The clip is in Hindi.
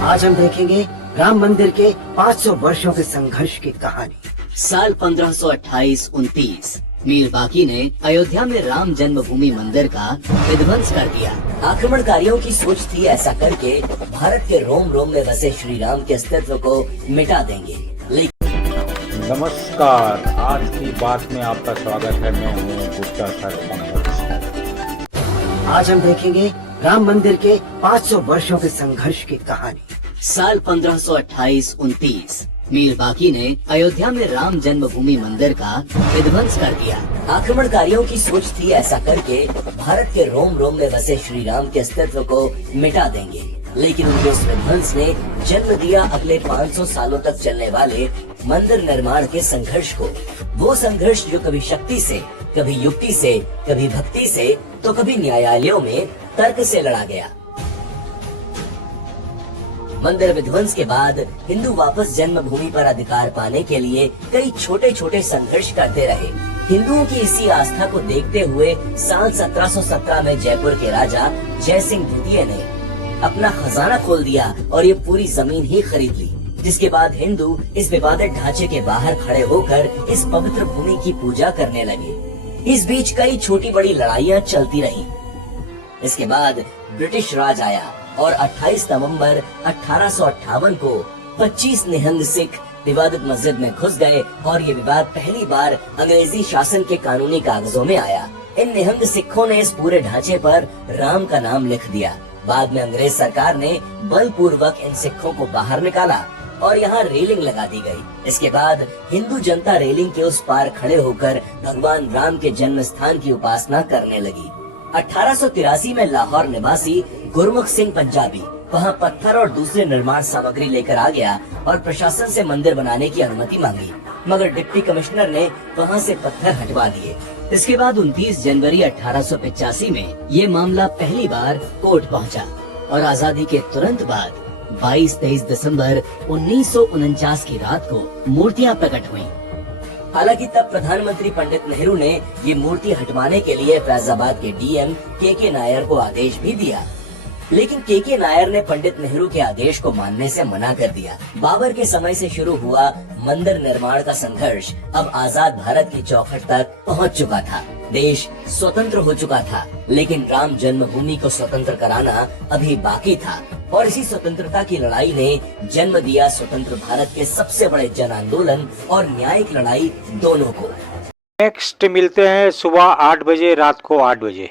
आज हम देखेंगे राम मंदिर के 500 वर्षों के संघर्ष की कहानी। साल 1528-29 मीर बाकी ने अयोध्या में राम जन्मभूमि मंदिर का विध्वंस कर दिया। आक्रमणकारियों की सोच थी ऐसा करके भारत के रोम रोम में बसे श्री राम के अस्तित्व को मिटा देंगे। नमस्कार, आज की बात में आपका स्वागत है। मैं हूँ गुप्ता सर। आज हम देखेंगे राम मंदिर के 500 वर्षों के संघर्ष की कहानी। साल 1528-29 मीर बाकी ने अयोध्या में राम जन्मभूमि मंदिर का विध्वंस कर दिया। आक्रमणकारियों की सोच थी ऐसा करके भारत के रोम रोम में बसे श्री राम के अस्तित्व को मिटा देंगे, लेकिन उनके इस विध्वंस ने जन्म दिया अगले 500 सालों तक चलने वाले मंदिर निर्माण के संघर्ष को। वो संघर्ष जो कभी शक्ति से, कभी युक्ति से, कभी भक्ति से, तो कभी न्यायालयों में तर्क से लड़ा गया। मंदिर विध्वंस के बाद हिंदू वापस जन्मभूमि पर अधिकार पाने के लिए कई छोटे छोटे संघर्ष करते रहे। हिंदुओं की इसी आस्था को देखते हुए साल 1717 में जयपुर के राजा जय सिंह द्वितीय ने अपना खजाना खोल दिया और ये पूरी जमीन ही खरीद ली, जिसके बाद हिंदू इस विवादित ढांचे के बाहर खड़े होकर इस पवित्र भूमि की पूजा करने लगे। इस बीच कई छोटी बड़ी लड़ाइयाँ चलती रही। इसके बाद ब्रिटिश राज आया और 28 नवंबर 1858 को 25 निहंग सिख विवादित मस्जिद में घुस गए और ये विवाद पहली बार अंग्रेजी शासन के कानूनी कागजों में आया। इन निहंग सिखों ने इस पूरे ढांचे पर राम का नाम लिख दिया। बाद में अंग्रेज सरकार ने बलपूर्वक इन सिखों को बाहर निकाला और यहाँ रेलिंग लगा दी गई। इसके बाद हिंदू जनता रेलिंग के उस पार खड़े होकर भगवान राम के जन्म स्थान की उपासना करने लगी। 1883 में लाहौर निवासी गुरमुख सिंह पंजाबी वहाँ पत्थर और दूसरे निर्माण सामग्री लेकर आ गया और प्रशासन से मंदिर बनाने की अनुमति मांगी, मगर डिप्टी कमिश्नर ने वहाँ से पत्थर हटवा दिए। इसके बाद 29 जनवरी 1885 में ये मामला पहली बार कोर्ट पहुँचा और आजादी के तुरंत बाद 22-23 दिसंबर 1949 की रात को मूर्तियाँ प्रकट हुईं। हालांकि तब प्रधानमंत्री पंडित नेहरू ने ये मूर्ति हटवाने के लिए फैजाबाद के डीएम के नायर को आदेश भी दिया, लेकिन के नायर ने पंडित नेहरू के आदेश को मानने से मना कर दिया। बाबर के समय से शुरू हुआ मंदिर निर्माण का संघर्ष अब आजाद भारत की चौखट तक पहुंच चुका था। देश स्वतंत्र हो चुका था, लेकिन राम जन्मभूमि को स्वतंत्र कराना अभी बाकी था और इसी स्वतंत्रता की लड़ाई ने जन्म दिया स्वतंत्र भारत के सबसे बड़े जन आंदोलन और न्यायिक लड़ाई दोनों को। नेक्स्ट मिलते हैं सुबह 8 बजे, रात को 8 बजे।